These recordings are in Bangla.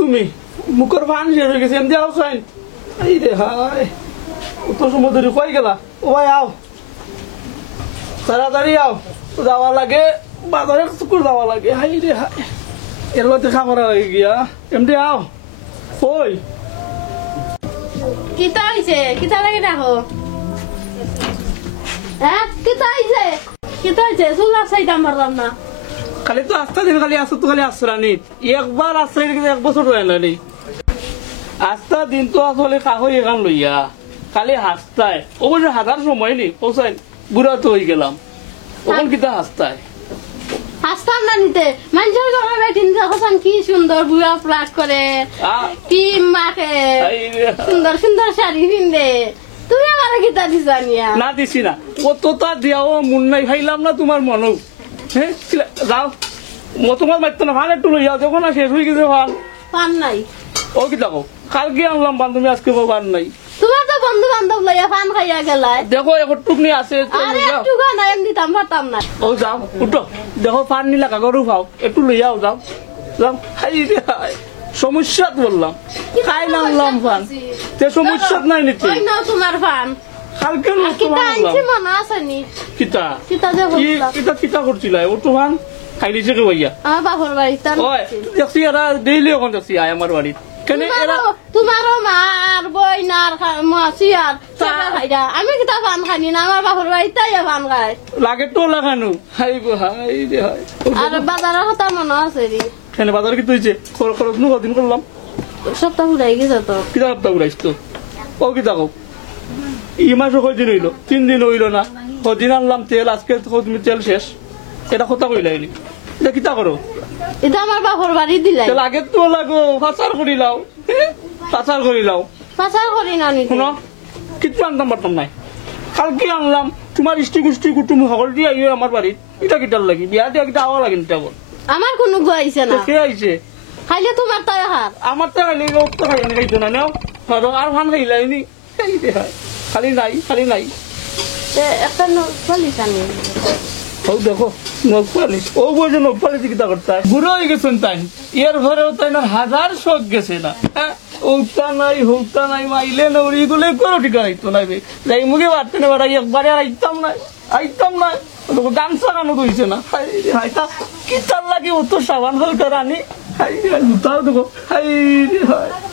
তুমি মুখের ফান শেষ হয়ে গেছে এমনি আও সাইন এই রে হাই তো সময় ধরে কই গেলা ও ভাই আও তাড়াতাড়ি আও যাওয়া লাগে বাজারে চুকুর যাওয়া লাগে হাই রে হাই এর লতে খাবার হয়ে গিয়া এমনি আও কই কিতা হইছে কিতা লাগে দেখো হ্যাঁ কিতা হইছে সুলা সাইতাম পারলাম না খালি তো আস্তা দিন খালি আসো তো খালি আসরানি একবার আশ্রয় রেখে 1 বছর হয় না রে আস্তা দিন তো আসলে কাহই এখান লইয়া খালি হাসতায় অবশ্য হাজার সময় নি পৌঁছাই বুড়া তো হয়ে গেলাম ওখান কিতা হাসতায় হাসতাম না নিতে মানুষের ঘরে বেঠিন দেখছেন কি সুন্দর বুয়া ফ্লাট করে কি মাখে সুন্দর সুন্দর শাড়ি পিনদে তুমি আমার কিতা দিছা নিয়া না দিছি না কতটা দিয়াও মন নাই খাইলাম না তোমার মনও হ্যাঁ যাও তোমার বাড়িতে না ভান একটু লইয়া যখন শেষ হয়ে গেছে ভান পান নাই ও কি দেখো কালকে আনলাম বান্ধবী আজকে পান নাই তোমার তো বন্ধু বান্ধব লইয়া পান খাইয়া গেলাই দেখো এখন টুকনি আছে আরে একটু না এম দিতাম পারতাম না ও যাও উঠো দেখো পান নিলা কাগরু খাও একটু লইয়াও যাও যাও হাই রে হাই সমস্যা বললাম খাই নামলাম পান তে সমস্যা নাই নিতে ওই নাও তোমার পান কালকে কিতা আনছি মনে আছে নি কিতা কিতা যে বললাম কিতা কিতা করছিল ও তো পান খাইলিছে কে ভাইয়া আমার বাপর বাড়িতে ওই দেখছি এরা ডেইলি ওখান দেখছি আয় আমার বাড়ি কেন এরা তোমারও মা আর বই না আর মাসি আর খাইরা আমি কিতা পান খানি না আমার বাপর বাড়িতে পান খাই লাগে তো লাগানো হাই গো হাই রে হাই আর বাজারের কথা মনে আছে রে কেন বাজার কি তুইছে খরচ নু কদিন করলাম সপ্তাহ ঘুরাই গেছে তো কিতা সপ্তাহ ঘুরাইছ তো ও কিতা কও ই মাসও কয়দিন হইল 3 দিন হইল না কদিন আনলাম তেল আজকে তুমি তেল শেষ এটা কথা কইলাইনি এটা কিতা করো এটা আমার বাপর বাড়ি দিলাই তেল আগে তো লাগো পাচার করি লাও পাচার করি লাও পাচার করি না নি শুনো কিচ্ছু আনতাম পারতাম নাই কালকে আনলাম তোমার ইষ্টি গুষ্টি কুটুম সকল দিয়ে আইও আমার বাড়িত এটা কিটার লাগি বিয়া দিয়া কিটা আওয়া লাগেন তেমন আমার কোনো গুয়াইছে না কে আইছে খাইলে তোমার তাই হার আমার তো খাইলে তো খাই না খাইতো না নাও আর ফান খাইলাইনি খালি নাই একটা চল্লিশ আনি ও দেখো নকপালিশ ও বলছে নকপালিশ কিতা করতে বুড়ো হয়ে গেছেন তাই এর ঘরেও তাই না হাজার শখ গেছে না হৌতা নাই মাইলে নৌরি গুলো কোনো ঠিকা আইতো না যাই মুখে বাড়তে না বাড়াই একবারে আর আইতাম না গামছা কানো কইছে না হাইতা কি তার লাগে ও তো সাবান হলটা রানি জুতাও দেখো হাই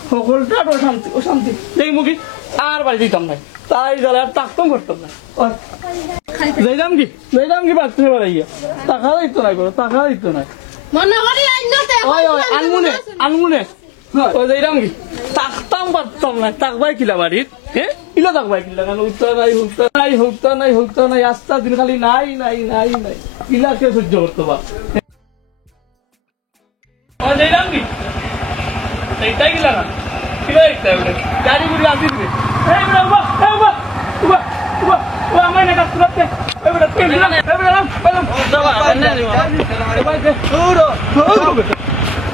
সকলটা ও শান্তি যাই মুখে আর বাড়ি দিতাম না তাই গেলে আর তাকতাম করতাম না যাইলাম কি বাড়তে বাড়াইয়া টাকা দিত না করো টাকা দিত না মনে করি আইনতে আনমুনে ওই যাইলাম কি তাকতাম পারতাম না তাকবাই কিলা বাড়িত হ্যাঁ কিলা তাকবাই কিলা কারণ হৌতা নাই আস্তা দিন খালি নাই কিলা কে সহ্য করতে পার যাইলাম কি এইটাই কিলা না কিলা এইটা গাড়ি গুড়ি আসিস আমার না কাজ করতে এবারে তেল না এবারে পেলাম দাও না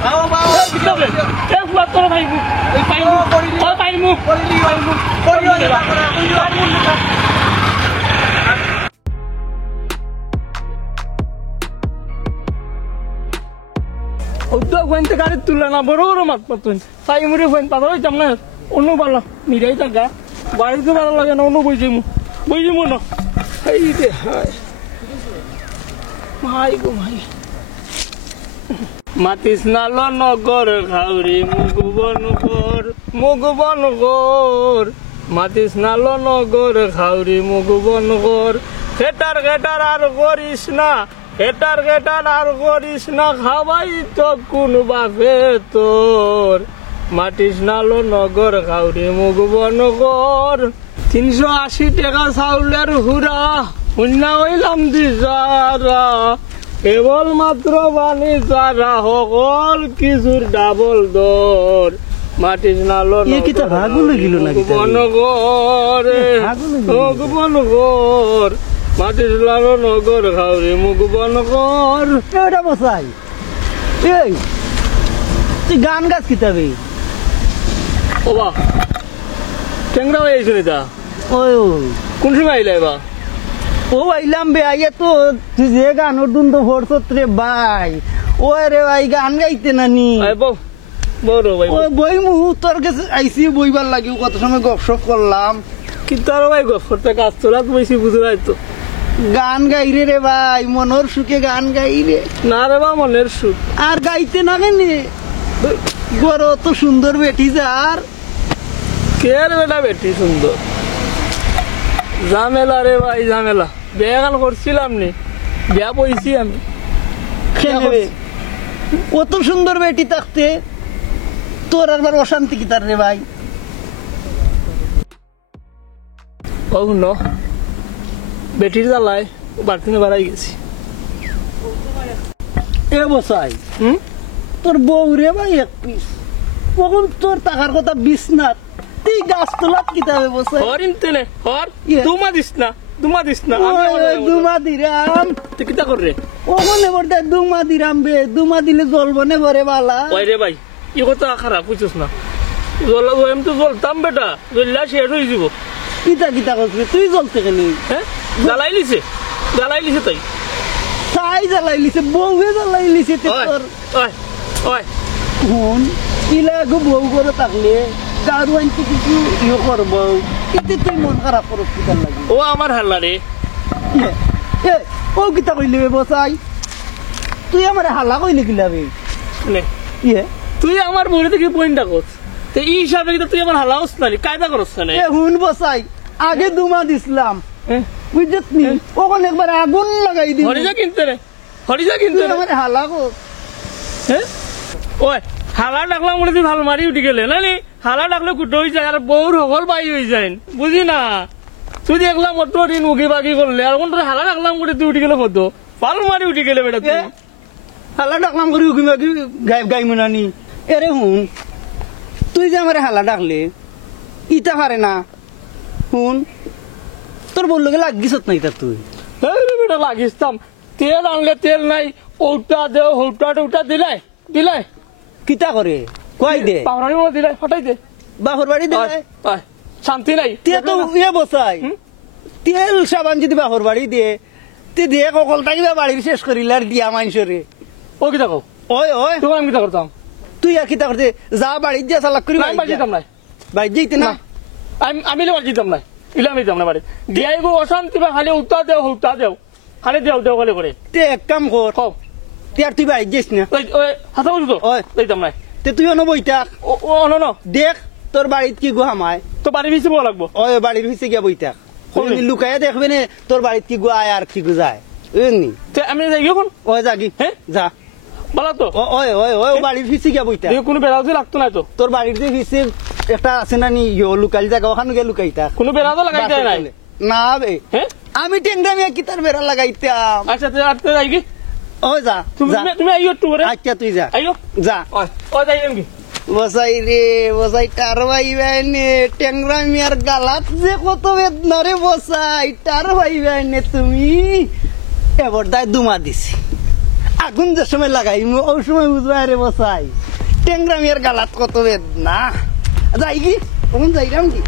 আও বাও কে ফুয়া তোর ভাই ওই পাইমু করিও না ওটা ওইতে গাড়ি তুলে না বড় মাত পাতুন পাইমুরে ফোন পাতা হইতাম না অন্য ভালো নিরাই থাকা বাড়িতে ভালো লাগে না অন্য বুঝিমু না এই রে হাই গো ভাই মাতিস নাল নগর খাউরি মুগবন গর মাতিস নাল নগর খাউরি মুগবন গর খেটার আর করিস না খাবাই তো কোন বাপে তোর মাটিস নালো নগর খাউরি মুগবন গর 380 টাকা চাউলের হুরা শূন্য হইলাম দিশারা কেবল মাত্র বাণী যারা সকল কিছুর ডাবল দর মাটিস নালো বনগর মাটিস নালো নগর খাউরি মুগবনগর বসাই এই তুই গান গাছ কিতাবে ও বা টেংরা হয়ে আইছো রে ওই কোন সময় আইলে বা ও আইলাম বে আইয়া তো তুই যে গান ওর দুন তো ভরসত রে ভাই ও রে ভাই গান গাইতে নানি বড় ভাই ওই বই মুহু তোর কাছে আইসি বইবার লাগি কত সময় গপসপ করলাম কিন্তু আরো ভাই গফরটা কাজ তোলাত বইছি বুঝলাই তো গান গাইরে রে ভাই মনোর সুখে গান গাইরে না রে বা মনের সুখ আর গাইতে না কেনে বড় তো সুন্দর বেটি যার কে রে বেটা বেটি সুন্দর ঝামেলা রে ভাই ঝামেলা বিয়া গান করছিলাম নি বিয়া বইছি আমি খেলে কত সুন্দর বেটি থাকতে তোর একবার অশান্তি কি তার রে ভাই ও ন বেটির জ্বালায় বাড়তিনে বাড়াই গেছি এ বসাই হুম তোর বউ রে ভাই এক পিস কখন তোর টাকার কথা বিছনাত তুই গাছ তোলাত কিতাবে বসাই হর ইনতেনে হর ইয়ে। দুমা দিস না আমি আমার লাগে বলবো। দুমা দিরাম তুই কিতা কর রে ওখানে বলতে দুমা দিরাম বে দুমা দিলে জ্বলবো নে ঘরে বালা ওই রে ভাই ই কথা খারাপ বুঝছিস না আমি তো জ্বলতাম বেটা জ্বললা শেষ হয়ে যাব কিতা কিতা করছিস তুই জ্বলতে কেনি হ্যাঁ জ্বালাই লিছে তাই তাই জ্বালাই লিছে বউয়ে জ্বালাই লিছে তে ওই তোর ওই ওই হুন ইলা গো বউ করে থাকলে দারু আনতে কিছু ইয়ে করবো এতে তুই মন খারাপ করো কিতার লাগে ও আমার হাল্লা রে এ ও কিতা কইলে বে বসাই তুই আমার হালা কইলে কিলাবে নে ইয়ে তুই আমার বউরে থেকে পয়েন্টটা করছ তো এই হিসাবে কিন্তু তুই আমার হালা হস না রে কায়দা করছ না এ হুন বসাই আগে দুমা দিছিলাম বুঝছিস নি ওখানে একবার আগুন লাগাই দি হরিজা কিনতে রে তুই আমার হালা কর হ্যাঁ ওই হালা ডাকলাম বলে তুই ভাল মারি উঠি গেলে না নি হালা ডাকলে কুটো হয়ে যায় আর বউর হকল বাই হয়ে যায় বুঝি না তুই দেখলাম অত দিন মুখি বাকি করলে আর কোন হালা ডাকলাম করে তুই উঠি গেলে কত ভাল মারি উঠি গেলে বেটা তুই হালা ডাকলাম করি উকি মাকি গাই মুনানি এরে হুন তুই যে আমার হালা ডাকলে ইটা পারে না হুন তোর বললো গেলে লাগিস না ইটা তুই বেটা লাগিস্তাম তেল আনলে তেল নাই ওটা দেও হৌটা দিলাই কিতা করে কয় দে পাওনারি মনে দিলাই ফাটাই দে বাহর বাড়ি দে ওই, শান্তি নাই তে তো ইয়ে বসাই তেল সাবান যদি বাহর বাড়ি দিয়ে তে দিয়ে ককলটা কিবা বাড়ির শেষ করিলে আর দিয়া মানুষরে ও কিতা কও ওই ওই তোমার আমি কিতা করতাম তুই আর কিতা করতে যা বাড়ির যা চালাক করি আমি বাড়ি যেতাম নাই বাড়ি যেতে না আমি বাড়ি যেতাম নাই ইলে আমি যেতাম না বাড়ি দিয়াই গো অশান্তি বা খালি উত্তা দেও হৌটা দেও খালি দেও খালি করে তে এক কাম কর কও তে আর তুই বাড়ি যাইস না ওই হাতা বুঝো তো ওই। যেতাম নাই তে তুই অন বইটা ও ন দেখ তোর বাড়িত কি গো হামায় তো বাড়ি বেশি বলা লাগবো ওই বাড়ির ভিতরে গিয়া বইটা কবে? লুকাইয়া দেখবে না তোর বাড়িত কি গো আয় আর কি গো যায় এমনি তে আমি যাই এখন ওই যাগি হ্যাঁ? যা বলা তো ওই ওই ওই ও বাড়ির ভিতরে গিয়া বইটা দেখো কোনো বেড়াও যে লাগতো না তো তোর বাড়ির যে ভিতরে একটা আছে না নি ইয়ো লুকাই জায়গা ওখানে গিয়ে লুকাইতা কোনো বেড়াও তো লাগাই যায় নাই না বে হ্যাঁ আমি টেংরামিয়া কি তার বেড়া লাগাইতাম আচ্ছা তে যাই কি ওই যা যা তুমি আইও একটু করে আচ্ছা তুই যা আইও যা ও যাই কি বসাই রে বসাই টার ভাই বাইনে টেংরামিয়ার গালাত যে কত বেদনা রে বসাই টার ভাই বাইনে তুমি এবার দায় দুমা দিছি আগুন যে সময় লাগাই ওই সময় বুঝবাই রে বসাই টেংরামিয়ার গালাত কত বেদনা যাই কি তখন যাইরাম কি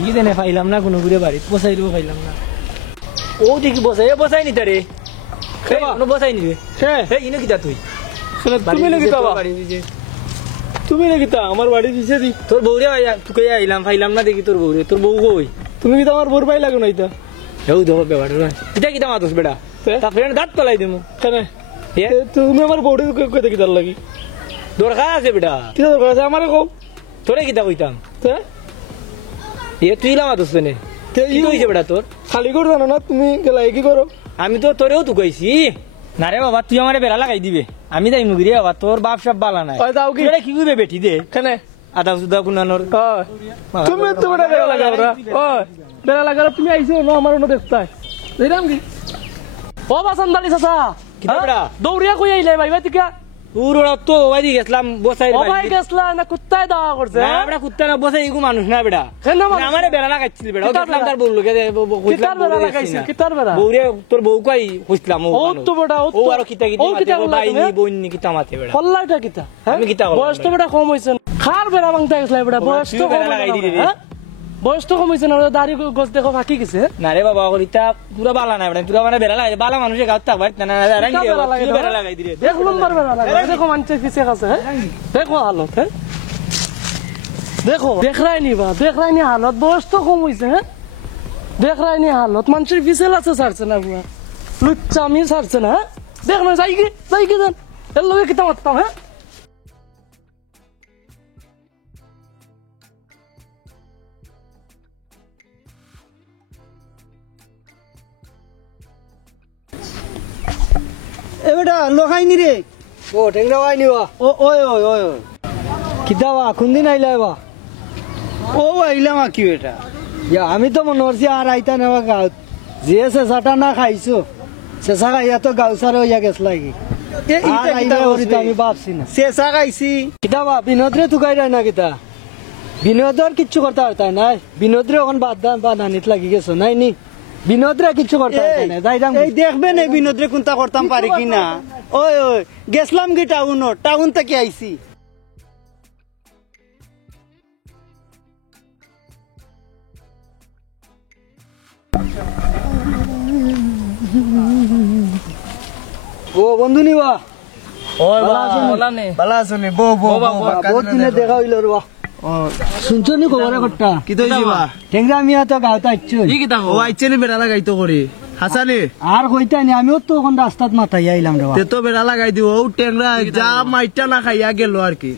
ই দেনে পাইলাম না কোনো ঘুরে বাড়ি বসাই দেবো পাইলাম না ও দেখি বসাই নি তারে কোনো বসাই নি রে হ্যাঁ হে ইনো কিতা তুই তুমি নাকি তা বাড়ি দিছে তুমি নাকি তা আমার বাড়ি দিছে দি তোর বউরে তুকে আইলাম পাইলাম না দেখি তোর বউরে তোর বউ কই তুমি কি আমার বোর পাই লাগো না এটা হেউ দেখো ব্যাপারটা কিতা কিতা মাতস বেটা হ্যাঁ? তা ফ্রেন্ড দাঁত তলাই দিমু কেন হে তুমি আমার বউরে কইতে কি তার লাগি দরকার আছে বেটা কি দরকার আছে আমারে কও তোরে কিতা কইতাম হ্যাঁ এ তুই লামাতস নে কি কইছে বেটা তোর খালি করে জানো না তুমি গেলাই কি করো আমি তো তোরেও তো কইছি না রে বাবা তুই আমারে বেড়া লাগাই দিবে আমি যাই মুগিরে বাবা তোর বাপ সব বালা নাই ওই দাও কি তোরে কি কইবে বেটি দে কেন আদা সুদা কুনানোর তুমি তো বেটা বেড়া লাগাও না ও বেড়া লাগাও তুমি আইছো না আমার অন্য দেখতাই দেখলাম কি ও বাসন দালি চাচা কিতা বেটা দৌড়িয়া কই আইলে ভাইবা তিকা পুরো তো ওই গেছিলাম বসাই সবাই গেছলা না কুত্তায় দাওয়া করছে না বেটা কুত্তা না বসাই এগু মানুষ না বেটা কেন মানুষ? আমারে বেড়া লাগাইছিল বেটা ও কিতার দেখলাম বেড়া? তার বললো কিতার বেড়া লাগাইছিল কিতার বেড়া বউরে তোর বউ কই কইছিলাম ও তো বেটা ও আর কিতা কিতা মাতে বাইনি বইনি কিতা মাতে বেটা কল্লাটা কিতা হ্যাঁ? আমি কিতা করলাম বয়স তো বেটা কম হইছে খার বেড়া ভাঙতে গেছলা বেটা বয়স তো তুইও কম বেড়া লাগাই দিলি রে। হ্যাঁ? বয়স তো কম হইছে না দাড়ি গোছ দেখো ফাঁকি গেছে না রে বাবা ওলিতা পুরা বালা না বেটা পুরা মানে বেড়া লাগাই বালা মানুষে গাত থাকবা না না রাঙ্গি কিতা বেড়া লাগাই বেড়া লাগাই দিরে দেখ নম্বর বেড়া লাগাই দেখো মানুষের পিছে কাছে হ্যাঁ? দেখো হালত হ্যাঁ দেখো দেখ রাইনি হালত বয়স তো কম হইছে হ্যাঁ দেখ রাইনি হালত মানুষের পিছে আছে ছাড়ছে না বুয়া লুচ্চা আমি ছাড়ছে না হ্যাঁ? দেখ না যাই কি দেন এর লগে কিতা মারতাম হ্যাঁ এ বেটা লোকাইনি রে ও টেংরা ওয়াই নিবা ও ওই ওই ওই ওই কিতাবা কোনদিন আইলা বা ও আইলাম কি বেটা ইয়া আমি তো মনে করছি আর আইতা নেবা গাঁত যে চেঁচাটা না খাইছো চেঁচা খাইয়া তো গাঁও সার হইয়া গেছ লাগি এ আর ইটা আইলা কিতা করি তো আমি ভাবছি না চেঁচা খাইছি কিতাবা বিনোদরে তুকাই রায় না কিতা বিনোদর কিচ্ছু করতে পারতাই নাই বিনোদরে এখন বাদানিত লাগি গেছো নাই নি বিনোদরে কিচ্ছু করতে পারতাই না যাই এই দেখবেন এই বিনোদরে কোনটা করতাম পারি কিনা ওই ওই গেছলাম কি টাউন থেকে আইছি ও বন্ধু নিবা ওই বালা আছো নি? বলা নে ভালো আছো নি বো বো বা, বো, বা, কাজে বহুত দিনে না দেখা হইল রে শুনছো নি খবর করতা কি তো জিবা টেংরা মিয়া তো গাঁত আইছো ই কিতা ও আইছে নি বেড়া লাগাইতো করে হাসানি আর কইতাই নি আমিও তো এখন রাস্তাত মাথায় আইলাম রে তে তো বেড়া লাগাই দিব ও টেংরা যা মাইটা না খাইয়া গেল আর কি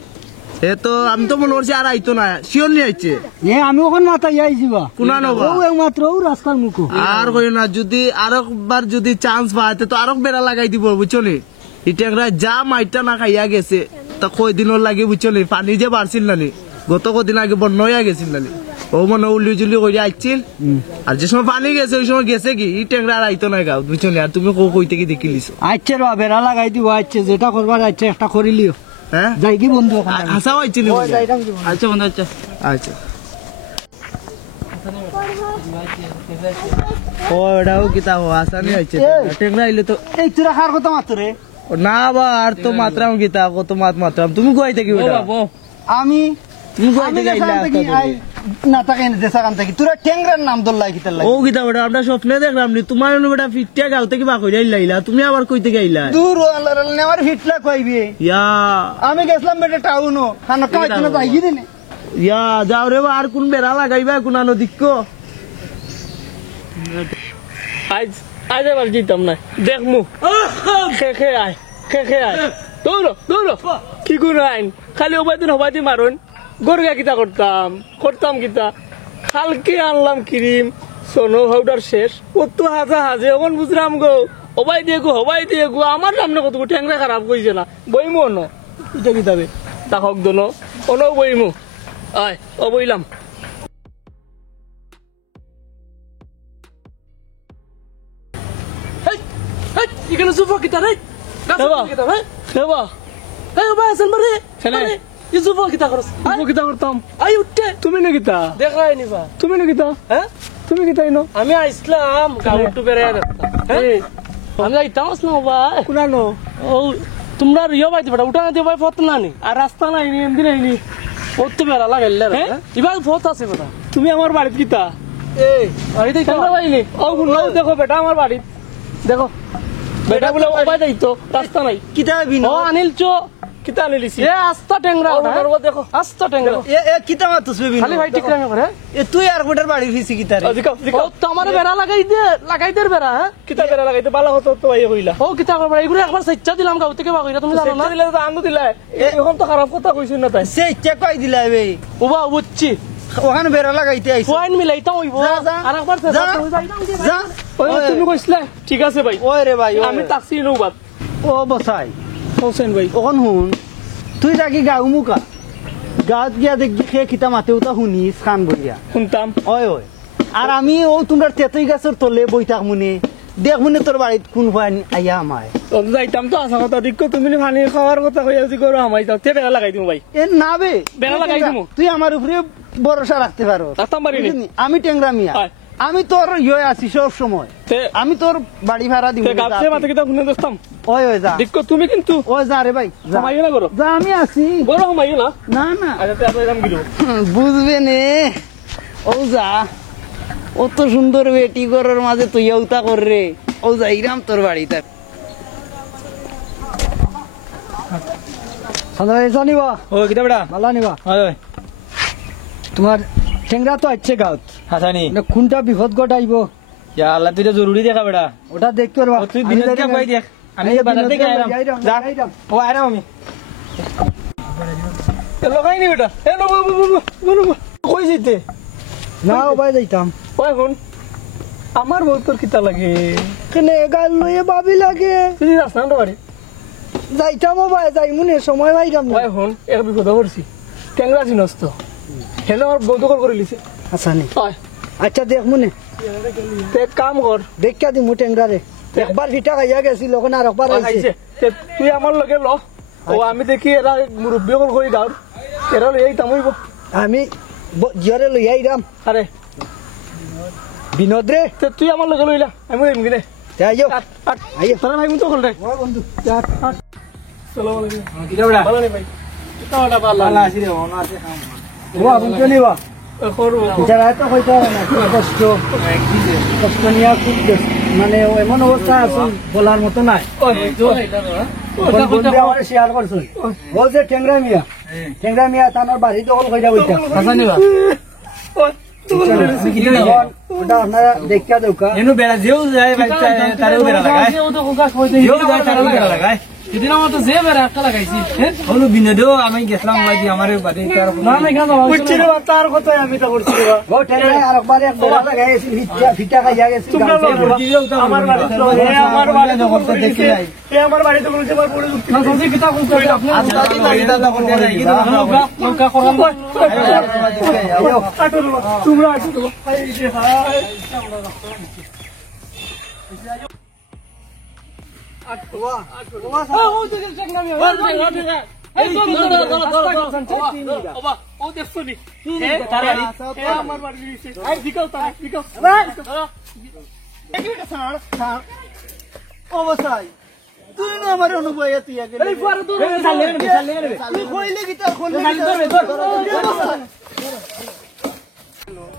এ তো আমি তো মনে করছি আর আইতো না শিওর নি আইছে এ আমি ওখান মাথায় আইছি বা কোনা নবা ও মাত্র ও রাস্তার মুখো আর কই না যদি আরেকবার যদি চান্স পায় তো আরো বেড়া লাগাই দিব বুঝছো নি এই টেংরা যা মাইটা না খাইয়া গেছে তা কয় দিনের লাগে বুঝছো নি পানি যে বাড়ছিল না নি গত কদিন আগে বন্যা হইয়া গেছিল না নি ও মনে উল্লি জুলি করে আইছিল আর যে সময় পানি গেছে ওই সময় গেছে কি এই টেংরা আর আইতো না গাও বুঝছো নি আর তুমি কইতে কি দেখিলিস আচ্ছা র বেড়া লাগাই দিব আচ্ছা যেটা করবার আচ্ছা একটা করিলিও হ্যাঁ যাই কি বন্ধু ওখানে আমি। হাসাও আইছিল ও, যাইতাম কি বন্ধু। আচ্ছা বন্ধু আচ্ছা আচ্ছা ও এটাও কিতা ও আসানি আইছে টেংরা আইলে তো এই তোরা কার কথা মাত্র রে না বা আর তো মাত্রাম গীতা কত মাত্রাম তুমি কই থেকে ও বেটা বাবু আমি তুমি কই আমি থেকে দেশান আইলা থেকে আই না তাকে দেশান থেকে তোরা টেংরার নাম দল্লাই কিতার ও লাগে গীতা বেটা আমরা স্বপ্নে দেখলাম নি তোমার বেটা ফিটটা গাও থেকে বা কইরা আইলা তুমি আবার কই থেকে আইলা দূর নেওয়ার হিটলা কইবি ইয়া আমি গেছিলাম বেটা টাউনও খানা কামাই না যাই কি দিনে ইয়া যাও রে বা আর কোন বেড়া লাগাইবা কোন আনো দিক্কো আজ আজ এবার জিতাম না দেখমু খে আয় দৌড়ো কি করে আইন খালি হবাইতে মারুন গরগা কিতা করতাম কিতা কালকে আনলাম ক্রিম সোনো হাউডার শেষ কত হাজে এখন বুঝলাম গো হবাই দিয়ে গো আমার সামনে কত ঠ্যাংরা খারাপ কইছে না বইমু অন এটা কিতাবে তাহক দোনো অনও বইমু আয় ও বইলাম এখানে সুফা কিতা রে দেবা কিতা ভাই দেবা এই ভাই আছেন বারে ছেলে। এই সুফা কিতা করছ কিতা করতাম আই উঠতে তুমি না কিতা দেখ রাইনি বা তুমি না কিতা হ্যাঁ তুমি কিতা ইনো আমি আইসলাম গাউটু বেড়ায় দেখতাম হ্যাঁ? আমি যাইতাম আসলাম ভাই কুনানো ও তোমরা রিও বাইতে বেটা উঠানা দিয়ে ভাই ফত নানি আর রাস্তা নাই নি এমনি নাইনি ফত বেড়া লাগাইলে রে হ্যাঁ? এবার ফত আছে বেটা তুমি আমার বাড়িত কিতা এই আরে দেখ কেন পাইনি ও গুলো দেখো বেটা আমার বাড়িত দেখো বেটা গুলো ওবাই যাইতো রাস্তা নাই কিতা বিনো ও অনিল চো কিতা আনিলিছি এ আস্তা টেংরা ও বেটার দেখো আস্তা টেংরা এ কিতা মাতুস বিনো খালি ভাই ঠিক রাখে করে এ তুই আর গোটার বাড়ি ফিসি কিতা রে জিকাও ও জিকাও তো আমার বেড়া লাগাই দে বেড়া হ্যাঁ কিতা বেড়া লাগাইতে ভালো হতো তো ভাই কইলা ও কিতা করবা এগুলো একবার সেচ্চা দিলাম গাঁও থেকে বাগইরা তুমি জানো না দিলে তো আনু দিলা এখন তো খারাপ কথা কইছিস না তাই সে চেক কই দিলা বে ওবা বুঝছি ওখানে বেড়া লাগাইতে আইছে পয়েন্ট মিলাইতাম হইব যা, যা। আর একবার যা। যা ওই তুমি কইছিলা ঠিক আছে ভাই ওই রে ভাই আমি তাকসি নৌবাদ ও বসাই হোসেন ভাই ওখান হুন তুই থাকি গাও মুকা গাঁত গিয়া দেখি খে কিতা মাতেও তা শুনিস খান বইয়া শুনতাম ওই ওই আর আমি ও তোমরা তেতই গাছের তলে বই থাক মনে দেখ মনে তোর বাড়িত কোন ভাই আইয়া আমায় তবে যাইতাম তো আসা কথা ঠিক তুমি পানি খাওয়ার কথা কই আছি করো আমাই যাও তে বেলা লাগাই দিমু ভাই এ না বে বেড়া লাগাই দিমু। তুই আমার উপরে ভরসা রাখতে পারো রাখতাম পারি নি। বুঝলি? আমি টেংরা মিয়া হয়। আমি তোর ইয়ে আছি সব সময় তে- আমি তোর বাড়ি ভাড়া দিব তে গাছে মাথা কিতা শুনে দোস্তাম ওই ওই যা ঠিক তুমি কিন্তু ওই যা রে ভাই যা। আমাই না করো যা আমি আছি করো আমাই না না না আচ্ছা তে আপনি দাম গিরো বুঝবে নে ও যা অত সুন্দর বেটি ঘরের মাঝে তুই উতা কর রে ও যা ইরাম তোর বাড়িতে সন্ধ্যা এসা নিবা ও কিতা বেটা ভালো নিবা হয় তোমার ঠেংরা তো আছে গাঁত হাসানি কোনটা বিপদ ঘটাইব ইয়া আল্লাহ তুই তো জরুরি দেখা বেটা ওটা দেখতে পারবা ও তুই বিনোদ কই দেখ আমি বাজার থেকে আইলাম যা ও আইলাম আমি লগাই নি বেটা এ নো কই যেতে না ও ভাই যাইতাম ওই শুন আমার বউ তোর কিতা লাগে কেনে গাল লইয়ে ভাবি লাগে তুই যাস না তো বাড়ি যাইতাম ও ভাই যাই মনে সময় পাইতাম না ওই শুন এক বিপদ করছি ট্যাংরা চিনস তো হেলে আমার বউ দখল করে লিছে আচ্ছা নি হয় আচ্ছা দেখ মনে তে এক কাম কর দেখা দিমু টেংরা রে একবার ফিটা খাইয়া গেছিল ওখানে আর একবার আইছে আইছে তে তুই আমার লগে ল ও আমি দেখি এরা মুরব্বী কল করি গাঁর এরা লই আইতাম হইব আমি জিয়ারে লইয়া আইরাম আরে বিনোদ রে তে তুই আমার লগে লইলা আমি লইম কিনে যাইও আইও। তোরা ভাই তো কল রে ও বন্ধু চলো বলে কিতা বেটা ভালো নেই ভাই কিতাটা ভালো আল্লাহ আসি রে ওনা আছে কাম ও আপন কে নিবা করবো যারা এত কইতে পারে না খুব কষ্ট নিয়ে খুব মানে এমন অবস্থা আছে বলার মতো নাই বন্ধু আমার শেয়ার করছো ও যে টেংরা মিয়া তানোর বাড়ি দখল কইরা বইতা হাসানি বা ওটা আপনারা দেখা দেউকা এনু বেড়া যেও যায় ভাই তারেও বেড়া লাগায় যেও যায় তারেও বেড়া লাগায় সেদিন আমার তো যে বেড়া একটা লাগাইছি হলো বিনোদেও আমি গেছিলাম ভাই আমার বাড়ি তার না না কেন বুঝছি রে বা, তার কথাই আমি তো করছি রে বা। ও টেংরা আর একবার এক বেড়া লাগাইছি ফিটা খাইয়া গেছি আমার বাড়িতে লো, এ আমার বাড়িতে দখল করে দেখি দিছে। নাই। এ আমার বাড়িতে দখল করেছে, আমার বড় যুক্তি। কিতা করতে আপনি লঙ্কা করাম আটো রে বা, তোমরা আটো রে বা। হায় রে হায়। এই ও দেখছো নি? তার বাড়ি এ আমার বাড়ি দিছে। এই দিকাও তার, দিকাও। অবস্থায় তুই না আমার অনুভব তুই আগে তুই কইলে কি তোর খুললে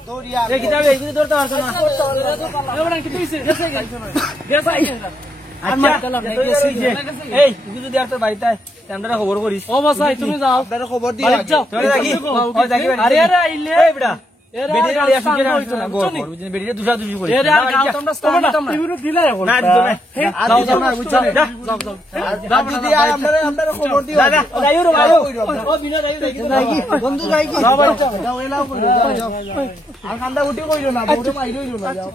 দৌড়িয়া এই কিতাব এইগুলো ধরতে পারছ না এই তুই যদি আর তোর বাড়িতে আয়, তে আমরা খবর করিস ও বাসাই তুমি যাও আপনারা খবর দিয়ে বাড়ি যাও চলে দেখি ও দেখি আরে আরে আইলে এই বেটা এরা বেটির আলিয়া সুজে না হইতো না, গোর বুঝছো নি? বুঝছিস বেটির দুসা দুসি করিস এরা আর গাও তোমরা স্থান দিতাম না তুমি দিলা এখন না দিতো না আর দিতাম না, বুঝছো নি? যাও যাও আর যদি আর আপনারা খবর দিও দাদা যাইও রে ভাইও ও বিনা যাই দেখি বন্ধু যাই কি যাও এলাও করে যাও আর কান্দা উঠে কইলো না বউরে মাইরইলো না যাও